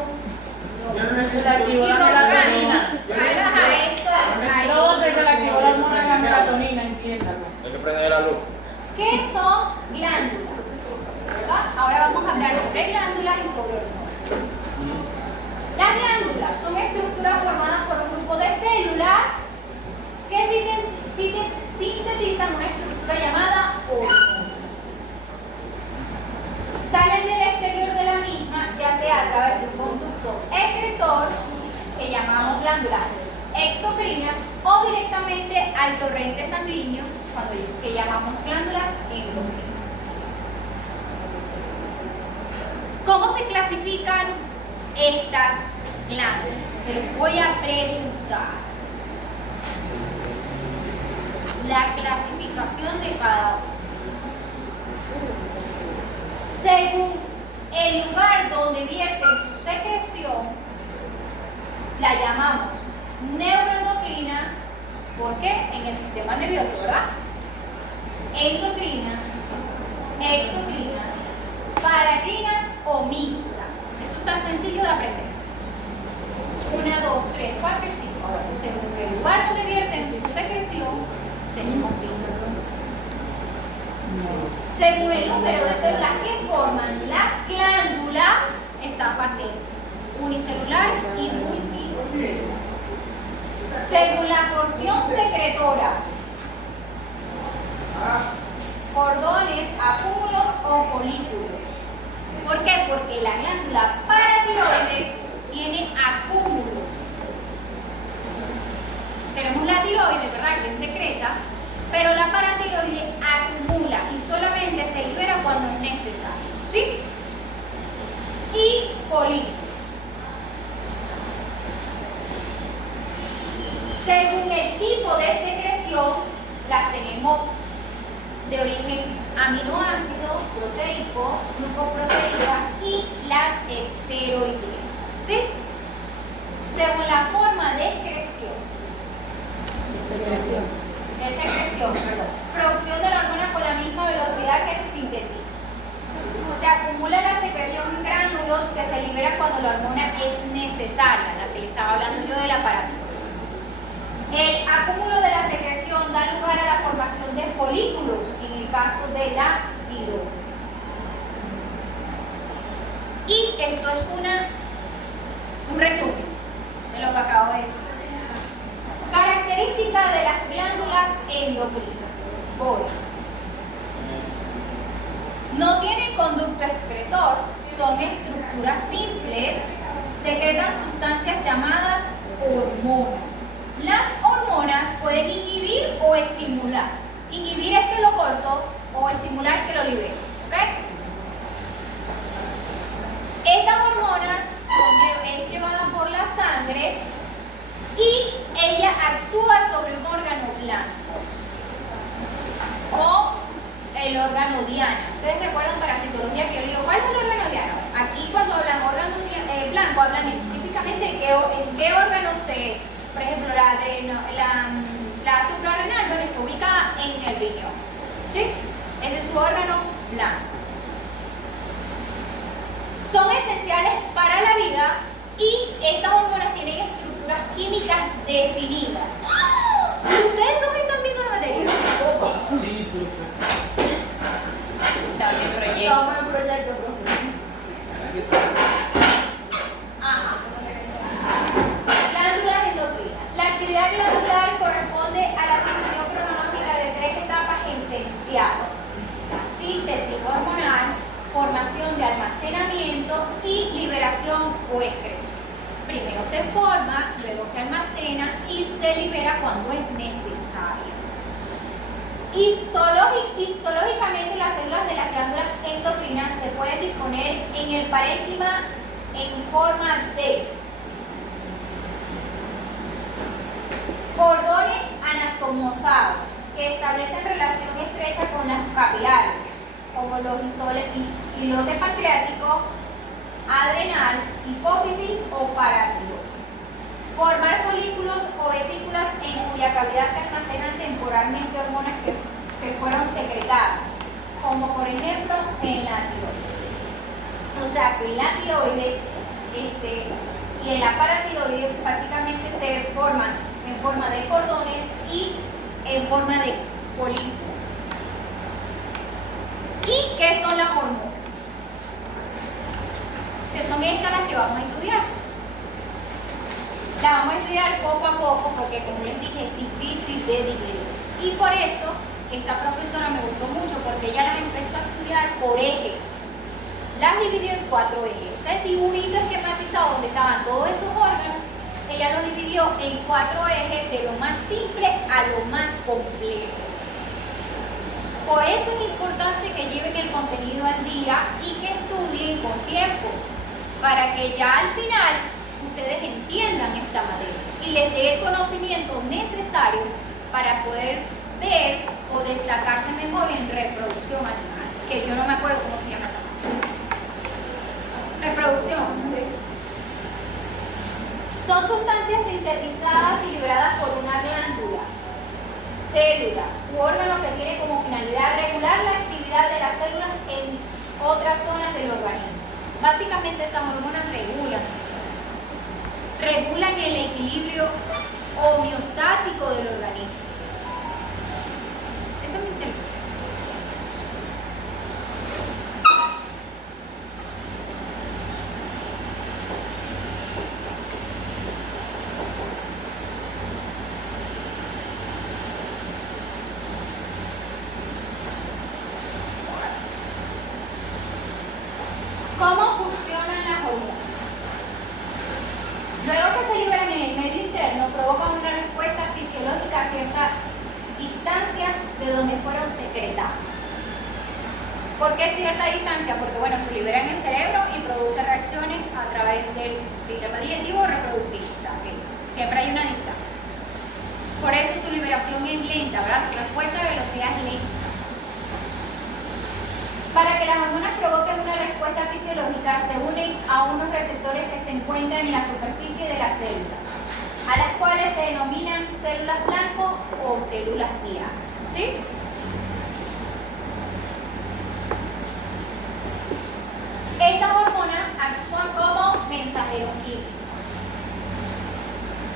Yo no Se le necesito. activó la melatonina. Cargas a esto. No, se le activó la hormona de la melatonina, entiéndalo. Hay que prender la luz. ¿Qué son glándulas? ¿Verdad? Ahora vamos a hablar sobre glándulas y sobre hormonas. Las glándulas son estructuras formadas por un grupo de células que sintetizan una estructura llamada hormona. Salen del exterior de la misma, ya sea a través de un conducto excretor, que llamamos glándulas exocrinas, o directamente al torrente sanguíneo, que llamamos glándulas endocrinas. ¿Cómo se clasifican estas glándulas? Se los voy a preguntar. La clasificación de cada una. Según el lugar donde vierten su secreción, la llamamos neuroendocrina. ¿Por qué? En el sistema nervioso, ¿verdad? Endocrinas, exocrinas, paracrinas o mixtas. Eso está sencillo de aprender. 1, 2, 3, 4 y 5. Bueno, según el lugar donde vierten su secreción, tenemos 5. Según el número de células que forman las glándulas, está fácil, unicelular y multicelular. Según la porción secretora, cordones, acúmulos o folículos. ¿Por qué? Porque la glándula paratiroide tiene acúmulos. Tenemos la tiroide, ¿verdad?, que secreta, pero la paratiroide acumula y solamente se libera cuando es necesario, ¿sí? Y folículos. Según el tipo de secreción, las tenemos de origen aminoácido, proteico, glucoproteína y las esteroideas, ¿sí? Según la forma de producción de la hormona con la misma velocidad que se sintetiza. Se acumula la secreción en gránulos que se libera cuando la hormona es necesaria, la que le estaba hablando yo de la paratiroide. El acúmulo de la secreción da lugar a la formación de folículos en el caso de la tiroides. Y esto es un resumen de lo que acabo de decir. Características de las glándulas endocrinas. Voy. No tienen conducto excretor, son estructuras simples, secretan sustancias llamadas hormonas. Las hormonas pueden inhibir o estimular. Inhibir es que lo corto o estimular es que lo libero. ¿Ok? Estas hormonas es llevada por la sangre y ella actúa sobre el órgano diana. Ustedes recuerdan para citología que yo digo, ¿cuál es el órgano diana? Aquí cuando hablan órgano blanco, hablan específicamente en qué órgano por ejemplo, la suprarrenal, bueno, está ubicada en el riñón. ¿Sí? Ese es su órgano blanco. Son esenciales para la vida y estas hormonas tienen estructuras químicas definidas. ¿Ustedes dos están viendo la materia? Sí, profe. Está bien, proyecto. Estamos en proyecto, profe. Ajá. Glándulas endocrinas. La actividad glandular corresponde a la sucesión cronológica de 3 etapas esenciales: la síntesis hormonal, formación de almacenamiento y liberación o excreción. Primero se forma, luego se almacena y se libera cuando es necesario. Histológicamente, las células de las glándulas endocrinas se pueden disponer en el parénquima en forma de cordones anastomosados que establecen relación estrecha con las capilares, como los islote pancreático, adrenal, hipófisis o parátido. Formar folículos o vesículas en cuya cavidad se almacenan temporalmente hormonas que fueron secretadas, como por ejemplo en la tiroides. O sea que en la tiroides y en la paratiroides básicamente se forman en forma de cordones y en forma de folículos. ¿Y qué son las hormonas? Que son estas las que vamos a estudiar. Las vamos a estudiar poco a poco porque, como les dije, es difícil de digerir. Y por eso esta profesora me gustó mucho porque ella las empezó a estudiar por ejes. Las dividió en 4 ejes. Ese dibujito esquematizado donde estaban todos esos órganos, ella lo dividió en 4 ejes, de lo más simple a lo más complejo. Por eso es importante que lleven el contenido al día y que estudien con tiempo, para que ya al final ustedes entiendan esta materia y les dé el conocimiento necesario para poder ver o destacarse mejor en reproducción animal, que yo no me acuerdo cómo se llama esa materia. Reproducción, ¿sí? Son sustancias sintetizadas y liberadas por una glándula, célula u órgano que tiene como finalidad regular la actividad de las células en otras zonas del organismo. Básicamente estas hormonas regulan el equilibrio homeostático del organismo. Eso es mi tema. ¿Cómo funcionan las hormonas? Luego que se liberan en el medio interno, provocan una respuesta fisiológica a cierta distancia de donde fueron secretadas. ¿Por qué cierta distancia? Porque bueno, se liberan en el cerebro y produce reacciones a través del sistema digestivo o reproductivo, o sea que siempre hay una distancia. Por eso su liberación es lenta, ¿verdad? Su respuesta de velocidad es lenta. Para que las hormonas provoquen una respuesta fisiológica, se unen a unos receptores que se encuentran en la superficie de las células, a las cuales se denominan células blanco o células guía. ¿Sí? Estas hormonas actúan como mensajeros químicos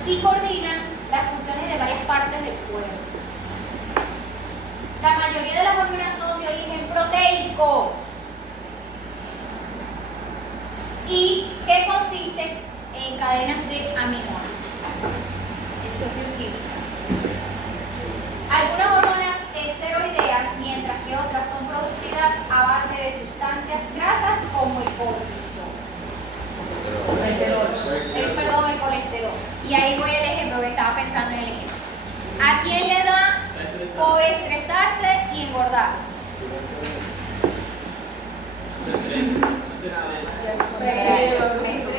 y coordinan las funciones de varias partes del cuerpo. La mayoría de las hormonas son de origen proteico y que consiste en cadenas de aminoácidos. Eso es bioquímica. Algunas hormonas esteroideas, mientras que otras son producidas a base de sustancias grasas como el cortisol. El colesterol. Y ahí voy al ejemplo, que estaba pensando en el ejemplo. ¿A quién le da por estresarse y engordar?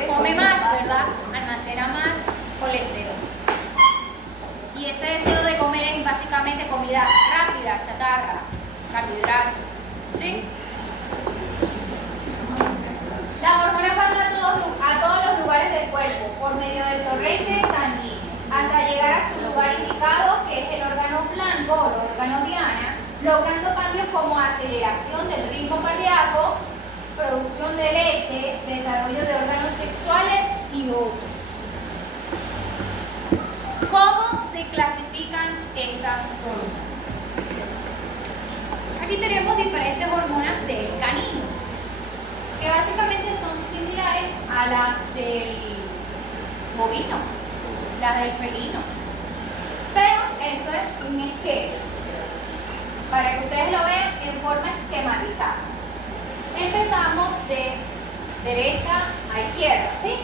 Come más, ¿verdad? Almacena más colesterol. Y ese deseo de comer es básicamente comida rápida, chatarra, carbohidratos. por órgano diana, logrando cambios como aceleración del ritmo cardíaco, producción de leche, desarrollo de órganos sexuales y otros. ¿Cómo se clasifican estas hormonas? Aquí tenemos diferentes hormonas del canino, que básicamente son similares a las del bovino, las del felino. Pero esto es un esquema, para que ustedes lo vean en forma esquematizada. Empezamos de derecha a izquierda, ¿sí?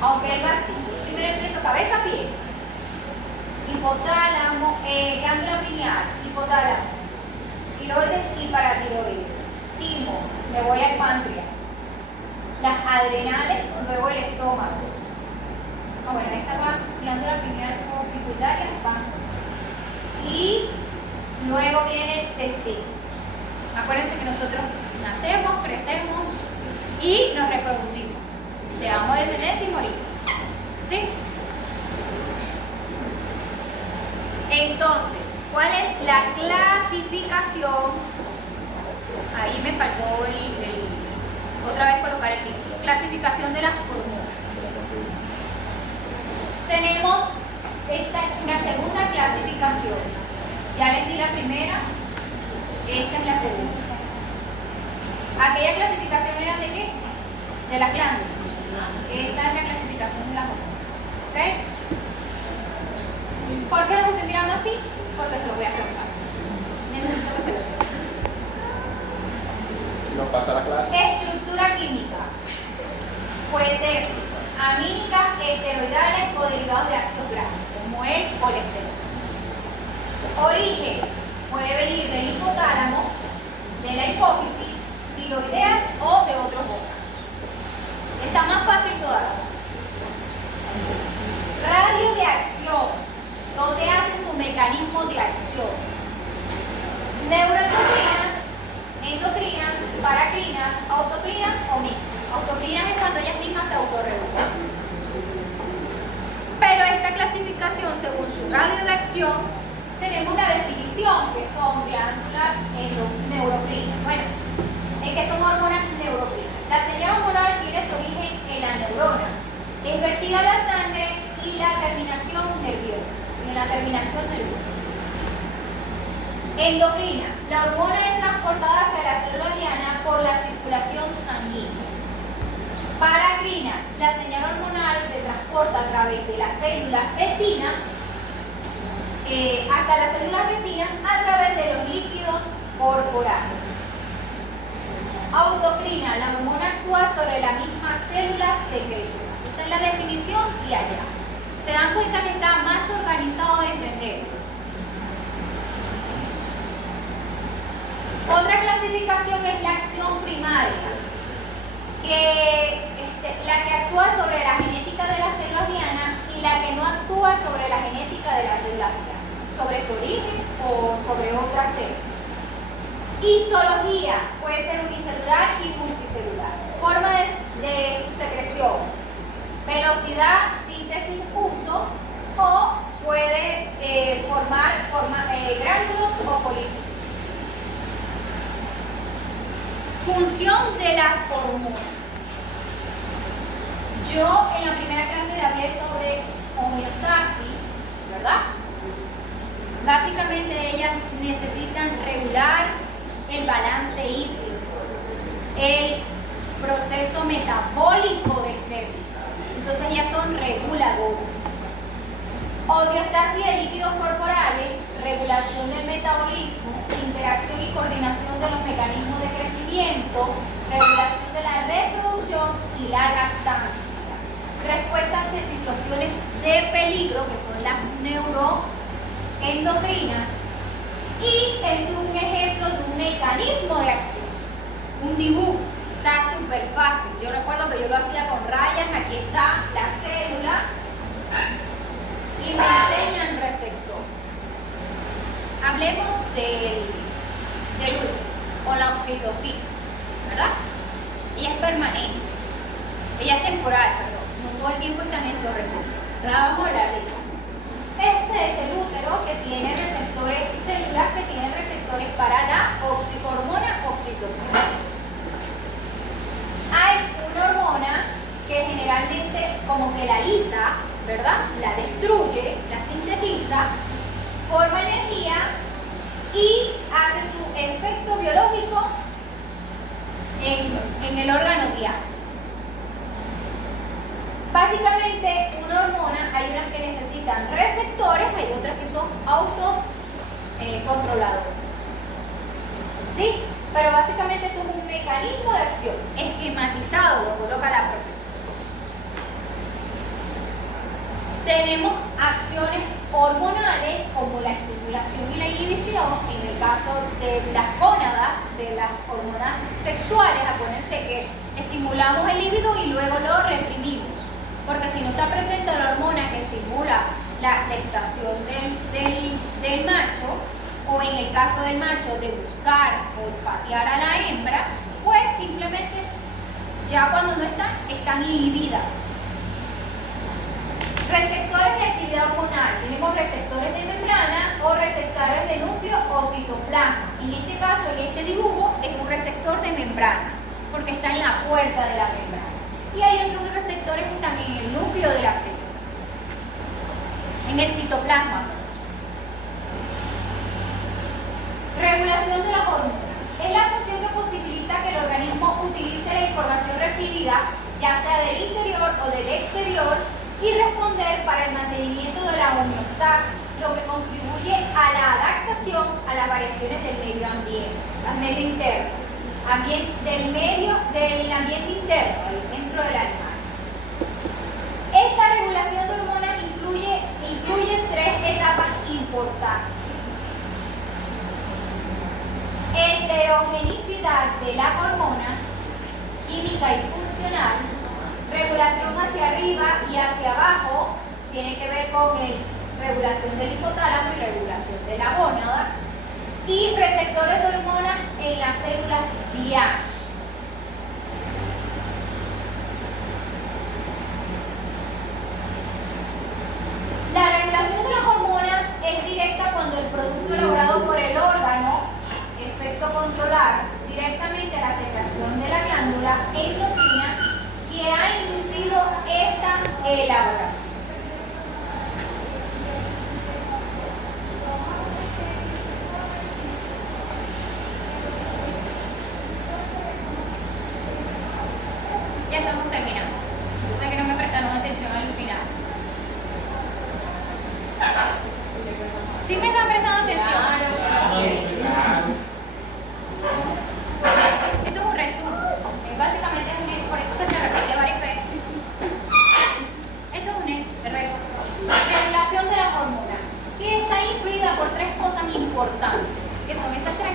Aunque él va así. Primero empiezo cabeza, pies. Hipotálamo, glándula pineal, hipotálamo, tiroides y paratiroides. Timo, me voy al páncreas. Las adrenales, luego el estómago. Bueno, esta va glándula pineal o pituitaria, páncreas. Y luego viene el testículo. Acuérdense que nosotros nacemos, crecemos y nos reproducimos. Le damos descendencia y morimos. ¿Sí? Entonces, ¿cuál es la clasificación? Ahí me faltó otra vez colocar el título. Clasificación de las hormonas. Tenemos la segunda clasificación. Ya les di la primera, esta es la segunda. ¿Aquella clasificación era de qué? De las glándulas. Esta es la clasificación de las hormonas. ¿Ok? ¿Por qué los estoy mirando así? Porque se los voy a preguntar. Necesito que se lo sepan. ¿Nos pasa la clase? Estructura química. Puede ser amínicas, esteroidales o derivados de ácidos grasos, como el colesterol. Origen puede venir del hipotálamo, de la hipófisis, tiroideas o de otros órganos. Está más fácil todavía. Radio de acción, donde hace su mecanismo de acción. Neuroendocrinas, endocrinas, paracrinas, autocrinas o mixtas. Autocrinas es cuando ellas mismas se autorregulan. Pero esta clasificación, según su radio de acción, tenemos la definición, que son glándulas neurocrinas. Bueno, que son hormonas neurocrinas. La señal hormonal tiene su origen en la neurona, es vertida a la sangre y la terminación nerviosa. Endocrina. La hormona es transportada hacia la célula diana por la circulación sanguínea. Paracrinas. La señal hormonal se transporta a través de la célula vecina hasta las células vecinas a través de los líquidos corporales. Autocrina. La hormona actúa sobre la misma célula secretora. Esta es la definición y allá. Se dan cuenta que está más organizado de entender. Otra clasificación es la acción primaria, la que actúa sobre la genética de las células dianas y la que no actúa sobre la genética de las células dianas, sobre su origen o sobre otra célula. Histología puede ser unicelular y multicelular. Forma de su secreción, velocidad, síntesis, uso, o puede formar gránulos o folículos. Función de las hormonas. Yo en la primera clase le hablé sobre homeostasis, ¿verdad? Básicamente ellas necesitan regular el balance hídrico, el proceso metabólico del ser. Entonces ellas son reguladoras. Homeostasis de líquidos corporales, regulación del metabolismo, interacción y coordinación de los mecanismos de crecimiento, regulación de la reproducción y la lactancia. Respuesta ante situaciones de peligro, que son las neuroendocrinas. Y esto es un ejemplo de un mecanismo de acción. Un dibujo. Está súper fácil. Yo recuerdo que yo lo hacía con rayas. Aquí está la célula. Y me enseñan receptor. Hablemos del útero o la oxitocina, ¿verdad? Ella es permanente. Ella es temporal, perdón. No todo el tiempo están esos receptores. Entonces vamos a hablar de ella. Este es el útero que tiene receptores, células que tienen receptores para la hormona oxitocina. Hay una hormona que generalmente como que la lisa, ¿verdad? La destruye, la sintetiza, forma energía y hace su efecto biológico en el órgano diana. Básicamente, una hormona, hay unas que necesitan receptores, hay otras que son autocontroladores. ¿Sí? Pero básicamente esto es un mecanismo de acción esquematizado, lo coloca la profesora. Tenemos acciones hormonales como la estimulación y la inhibición. En el caso de las gónadas, de las hormonas sexuales, acuérdense que estimulamos el líbido y luego lo reprimimos. Porque si no está presente la hormona que estimula la aceptación del macho, o en el caso del macho de buscar olfatear a la hembra, pues simplemente ya cuando no están inhibidas. Receptores de actividad hormonal. Tenemos receptores de membrana o receptores de núcleo o citoplasma. En este caso, en este dibujo, es un receptor de membrana, porque está en la puerta de la membrana. Y hay otros receptores que están en el núcleo de la célula, en el citoplasma. Regulación de las hormonas. Es la función que posibilita que el organismo utilice la información recibida, ya sea del interior o del exterior, y responder para el mantenimiento de la homeostasis, lo que contribuye a la adaptación a las variaciones del medio ambiente, al medio interno, del ambiente interno, dentro del animal. Esta regulación de hormonas incluye tres etapas importantes: heterogenicidad de las hormonas, química y funcional, regulación hacia arriba y hacia abajo, tiene que ver con regulación del hipotálamo y regulación de la gónada, y receptores de hormonas en las células dianas. La regulación de las hormonas es directa cuando el producto elaborado por el órgano, efecto controlar directamente la secreción de la glándula endocrina que ha inducido esta elaboración. Ya estamos terminando. Yo sé que no me prestaron atención al final. ¿Sí me están prestando atención? Esto es un resumen. Básicamente es por eso que se repite varias veces. Esto es un resumen. Regulación de las hormonas, que está influida por tres cosas importantes, que son estas tres.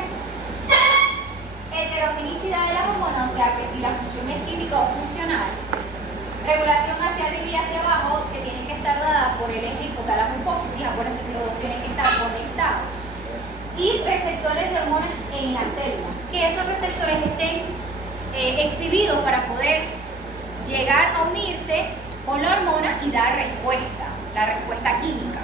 Heterogenicidad de las hormonas, o sea que si la función es química o funcional. Regulación hacia arriba y hacia abajo, que tienen que estar dadas por el eje hipotálamo hipófisis, acuérdense que los dos tienen que estar conectados. Y receptores de hormonas en la célula, que esos receptores estén exhibidos para poder llegar a unirse con la hormona y dar respuesta, la respuesta química.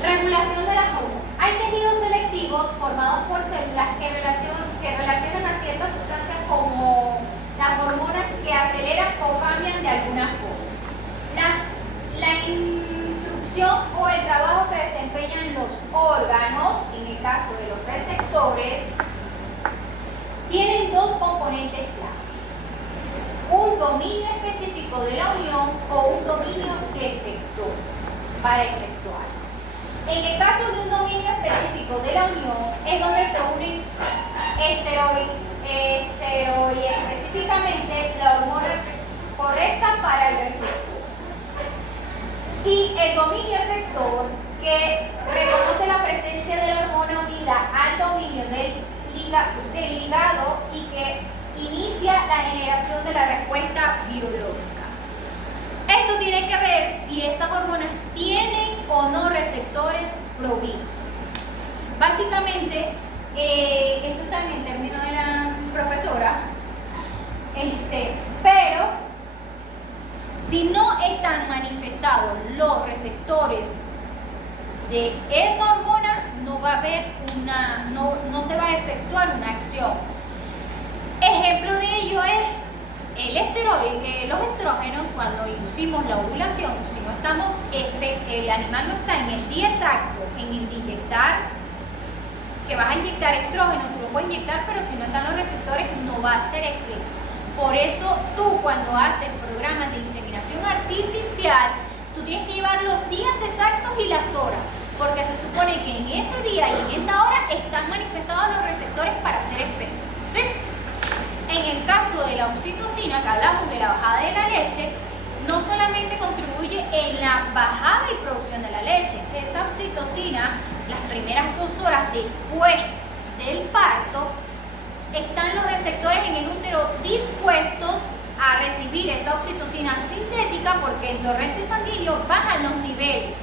Regulación de las hormonas. Hay tejidos selectivos formados por células que relacionan a ciertas sustancias como las hormonas que aceleran o cambian de alguna forma. La instrucción o el trabajo que desempeñan los órganos, en el caso de los receptores, tienen dos componentes clave: un dominio específico de la unión o un dominio efector para efectuar. En el caso de un dominio específico de la unión es donde se unen y específicamente la hormona correcta para el receptor. Y el dominio efector, que reconoce la presencia de la hormona unida al dominio del ligado y que inicia la generación de la respuesta biológica. Esto tiene que ver si estas hormonas tienen o no receptores provistos. Básicamente, esto está en el término de la profesora, pero Si no están manifestados los receptores de esa hormona, no va a haber no se va a efectuar una acción. Ejemplo de ello es el esteroide, los estrógenos. Cuando inducimos la ovulación, si no estamos, el animal no está en el día exacto en inyectar, que vas a inyectar estrógeno, tú lo puedes inyectar, pero si no están los receptores no va a hacer efecto. Por eso tú, cuando haces programas de inseminación artificial, tú tienes que llevar los días exactos y las horas, porque se supone que en ese día y en esa hora están manifestados los receptores para hacer efecto, ¿sí? En el caso de la oxitocina, que hablamos de la bajada de la leche, no solamente contribuye en la bajada y producción de la leche. Esa oxitocina, las primeras 2 horas después del parto, están los receptores en el útero dispuestos a recibir esa oxitocina sintética, porque el torrente sanguíneo baja los niveles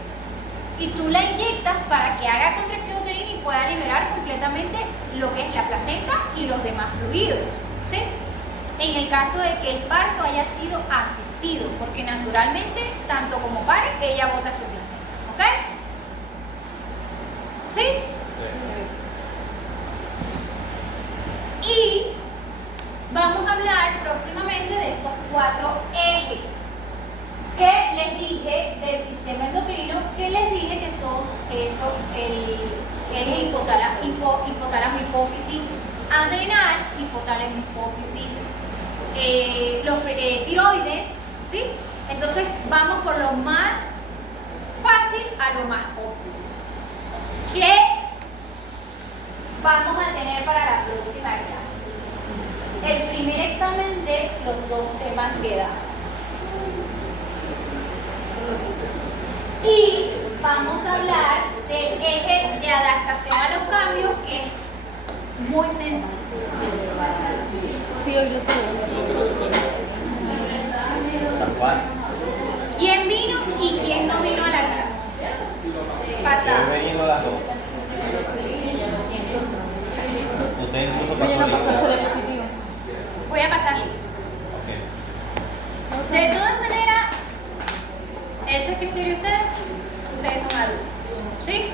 y tú la inyectas para que haga contracción uterina y pueda liberar completamente lo que es la placenta y los demás fluidos, ¿sí? En el caso de que el parto haya sido asistido, porque naturalmente, tanto como pare, ella bota su placenta, ¿ok? ¿Sí? Y vamos a hablar próximamente de estos 4 ejes que les dije del sistema endocrino, que les dije que son el eje hipotálamo hipófisis adrenal, hipotálamo hipófisis los tiroides, ¿sí? Entonces vamos por lo más fácil a lo más complejo. ¿Qué vamos a tener para la próxima clase? El primer examen de los 2 temas que da. Y vamos a hablar del eje de adaptación a los cambios, que es muy sencillo. Sí, hoy lo sé. Tan fácil. ¿Quién vino y quién no vino a la clase? Yo Pasado. he venido las 2. Usted incluso pasó Mañana lista. pasó de positivo. Voy a pasarle. Ok. De todas maneras, eso es criterio de ustedes. Ustedes son adultos, ¿sí?